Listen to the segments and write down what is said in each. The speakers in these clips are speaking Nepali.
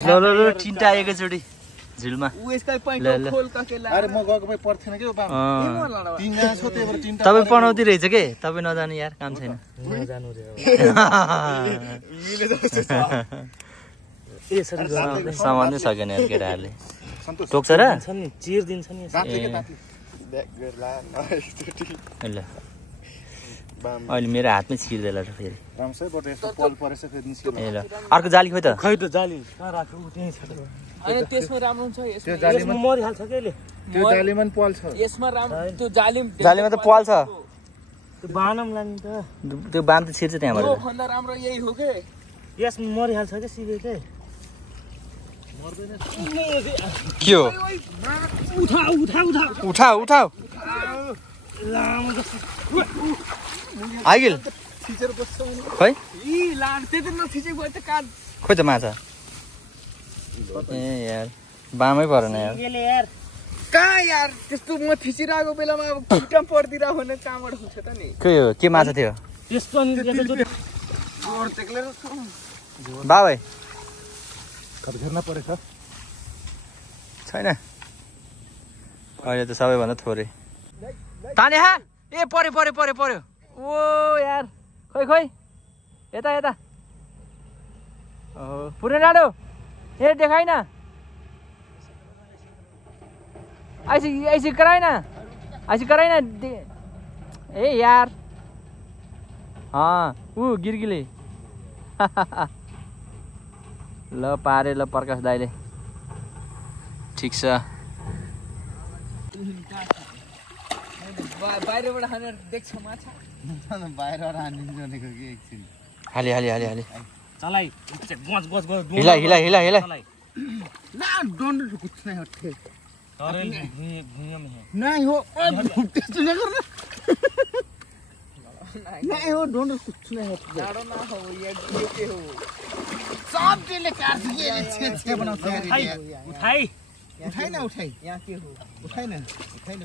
ल चिन्ता एकैचोटी झिलमा अरे म गएको भए पर्थेन के तिनजना छौ त्यही भएर चिन्ता तपाईँ पढाउँदै रहेछ के तपाईँ नजानु यार काम छैन समात्नै सकेन यार केटाहरूले टोक्छ र चिर्दिन्छ नि ल अहिले मेरो हातमै छिर्देला र फेरि ए ल अर्को जाली खोइ त जाली कहाँ राख्यो त्यही छ अनि त्यसमा राम्रो छ त्यो जालीमा मरिहाल्छ के ले त्यो जालीमा पनि पल्छ यसमा राम्रो त्यो जालीमा त पाल्छ त्यो बानम लानी त त्यो बाम त छिर्छ त्यहाँबाट त्यो भन्दा राम्रो यही हो के यसमा मरिहाल्छ के सिधै के के हो उठाऊ उठाऊ लामो जस्तो आइगिल खै त्यति नथिचेको भए त काट खोइ त माछा ए यार बामै परेन यार कहाँ यार त्यस्तो म थिचिरहेको बेलामा अब खुट्टा पर्दिरहेको भने कहाँबाट हुन्छ त नि के हो के माछा थियो त्यस्तो बाबै घेर्न परेछ छैन अहिले त सबैभन्दा थोरै ताने हा ए पर्यो पर्यो पर्यो पर्यो ओ यार खोइ खोइ यता यता पुरै डाँडो ए देखाइन ऐसी कराइन ऐसी कराइन ए यार ऊ गिर्गिले ल पारे ल प्रकाश दाइले ठिक छ बाहिरबाट हानेर देख्छ माछा बाहिरबाट हानिदिन्छ भनेको कि एकछिन हाले हाले हाले हाले चलाई गज गज गज हिला हिला हिला हिला ना डोंट कुछ नहीं होते अरे भुइया में है नहीं हो टेस्ट नहीं करना नहीं हो डोंट कुछ नहीं होता जाड़ो ना हो ये के हो सब के लिए काट दिए छे बनाते हैं उठाई उठाई ना उठाई यहां के हो उठाई ना पहले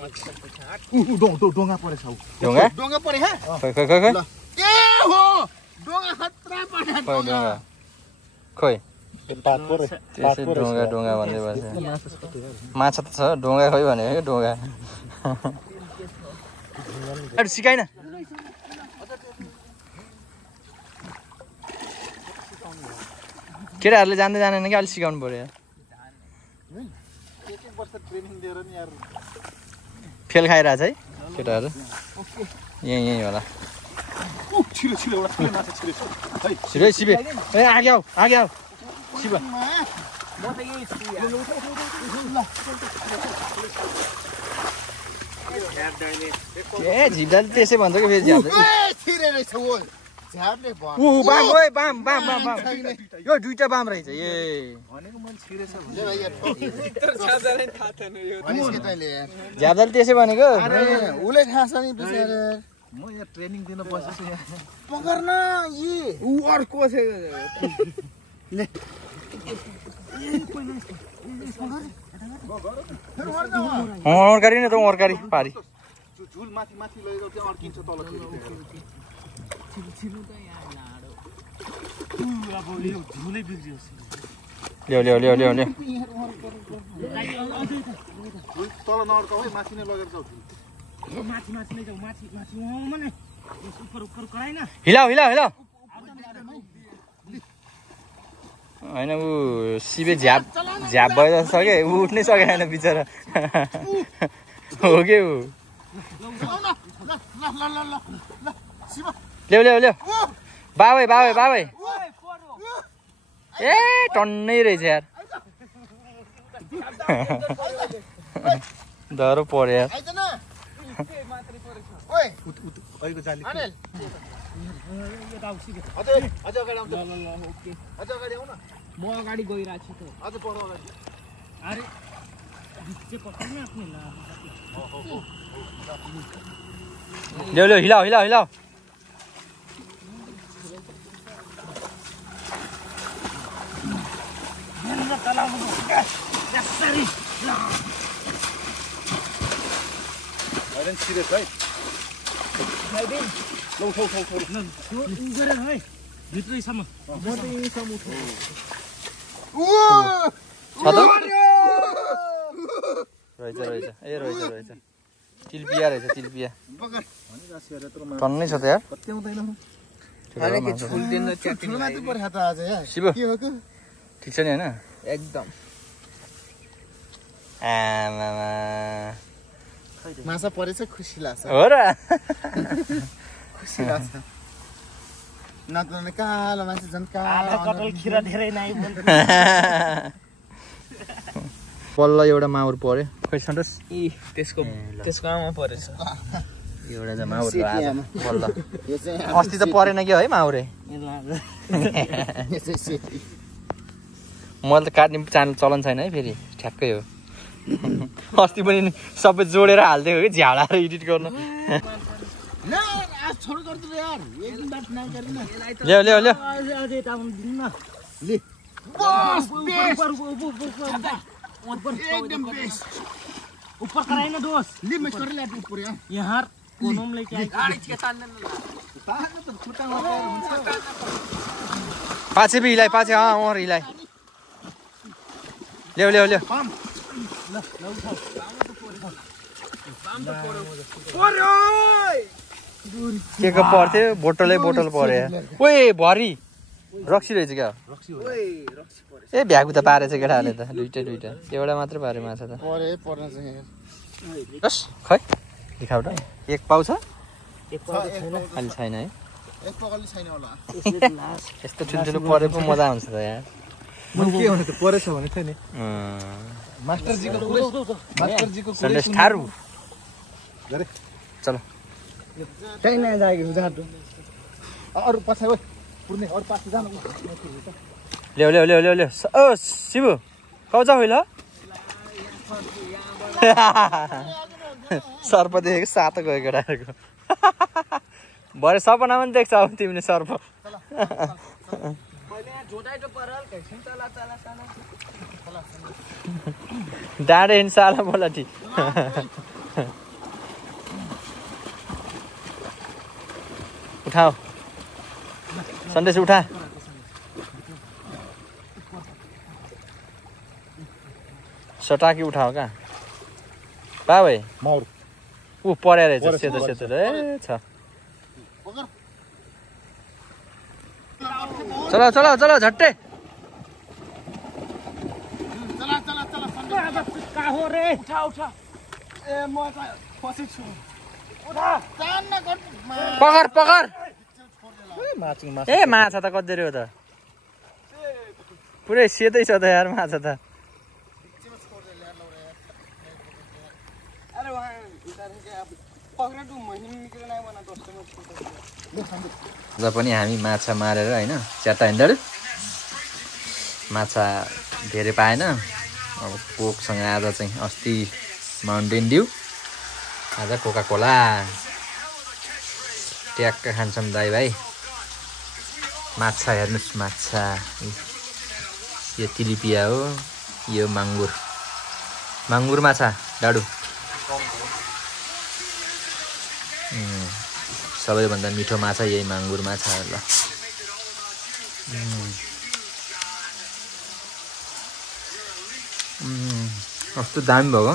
डोंगा परेछ डोंगा डोंगा परे है खोइ खोइ खोइ खोइ के हो डोंगा खतरा परे डोंगा खोइ पात परे त्यसै डोंगा डोंगा भन्दै बस्छ माछा त छ डोंगा खोइ भनेको डोंगा अरु सिकाइन केटाहरूले जान्दै जानेन कि अलिक सिकाउनु पर्यो एक वर्ष ट्रेनिङ दिएर नि यार फेल खाइरहेछ है केटाहरू यहीँ होला छिरो छिरो एउटा ठुलो माछा छिरो है छिरै सिबे ए आगे आऊ सिब ए झिप्दाले त्यसै भन्छ कि फेरि झ्याप्दै छिरे रहेछ ओ झ्याप्ले बाम ओइ बाम बाम बाम बाम यो दुईटा बाम रहेछ ए भनेको मन छिरेछ यो भाइ यार झ्याप्दाले थाहा छैन यो भनिस् के तैले यार झ्याप्दाले त्यसै भनेको अरे उले थाहा छ नि बिचारे म यहाँ ट्रेनिङ दिन बसेछु यहाँ पकर्न यी उ अर्को छ ले अड्कारी न त अड्कारी पारी झुल माथि माथि लगेको चाहिँ अड्किन्छ तल झुलै बिग्रियो ल्याउ ल्याउ ल्याउ ल्याउ ल्याउ तल नअड्काउ है माथि नै लगेर जाऊ माथि माथि नै जाऊ माथि माथि मने उपर उपर कराइन हिलाउ हिलाउ हिलाउ होइन ऊ सिबे झ्याप भइसक्यो ऊ उठ्नै सकेन बिचरा हो के ऊ ल्याउ ल्याउ ल्याउ बाबै बाबै बाबै ए टन्नै रहेछ यार डह्रो पर्यो यार अहिलेको जाली अझ अगाडि आउँछ अझ अगाडि आउन म अगाडि गइरहेको छु त अझ पर अगाडि अरे बिच्चे पक्रिन आफ्नो ला ल्याउ ल्याउ हिलाउ हिलाउ हिलाउ होइन सिरियस है लौ थौ थौ थौ गरेर है भित्रैसम्म रहेछ ए रहेछ तिलपिया रहेछ तिलपिया टन्नै छ त यार शिव ठिक छ नि होइन एकदम आमामा माछा परेछ खुसी लाग्छ हो र खुसी लाग्छ नत्र कालो मान्छे झन् कालो कटल खिरा धेरै नै बल्ल एउटा माउर पर्यो खै सन्तोष त्यसको आमा परेछ एउटा त माउर आज बल्ल अस्ति त परेन कि है माउरे मैले त काट्ने चलन छैन है फेरि ठ्याक्कै हो अस्ति पनि सबै जोडेर हालिदिएको कि झ्याडाएर एडिट गर्न ल्याउ ल्याउ ल्याउ ऊपर कराई ना दोस्त ले मैं कर ले ऊपर यार यहाँ कोनोम लेके आई गाड़ी के तान्ने तो खुट्टा मात्र हुन्छ पाछे भी हिलाइ पाछे और हिलाइ ल्याउ ल्याउ ल्याउ के को पर्थ्यो बोटलै बोटल पर्यो ओए भरी रक्सी रहेछ क्या ए भ्यागु त पारेछ केटाहरूले त दुईटा एउटा मात्र पारे माछा त पर्न चाहिँ बस खै देखाउ त एक पाउ छ अलि छैन है एक पकलले छैन होला यस्तो ठुल्ठुलो परे पो मजा आउँछ त यार म के भने त परेछ भने थियो नि मास्टरजीको सन्देश थारू गरे चलो कहीं नहीं जाएगी उधर तो अरु पछि ओइ पुर्ने अरु पछि जानु ल्याउ ल्याउ ल्याउ ल्याउ ल्याउ ओ शिवु कहाँ जाऊ ल सर्प देखेको सातो गयो केटाहरूको भरे सपनामा पनि देख्छ अब तिमीले सर्प डाँडे हिँड्छ साला बोला ठिक उठाओ सन्देश उठा सटाकी उठाओ कहाँ पा भाइ माउर ऊ परे रहेछ सेतो सेतो ए छ चलो चलो चलो झट्टै चला चला चला का हो रे उठा उठा ए म त फसी छु उठा तान न कर पकर पकर माछा ए माछा त कति रे हो त पुरै सेतै छ त यार माछा त अरे वहाँ उतार के अब पक्रे तू महिना निक्ले नै बना दोस्तों आज पनि हामी माछा मारेर हैन च्याता हिँड्दै माछा धेरै पाएन अब कोकसँग आज चाहिँ अस्ति माउन्टेन ड्यू आज कोका कोला ट्याक्क खान्छौँ दाइ भाइ माछा हेर्नुहोस् माछा यो तिलिपिया हो यो माङ्गुर माङ्गुर माछा डाडु सबैभन्दा मिठो माछा यही माङ्गुर माछा ल कस्तो दामी भयो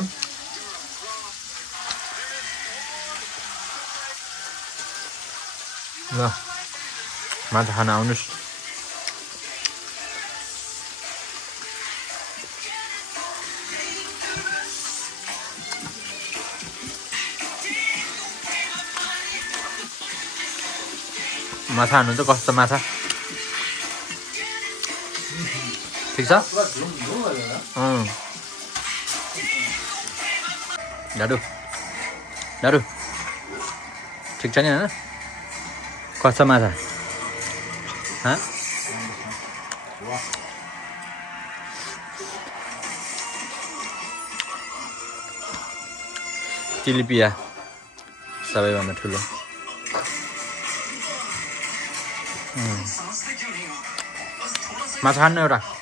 ल माछा खान आउनुहोस् माछा खानुहुन्छ कस्तो माछा ठिक छ डाडु डाडु ठिक छ नि होइन कस्तो माछा तिलिपिया सबैभन्दा ठुलो माछा खानु एउटा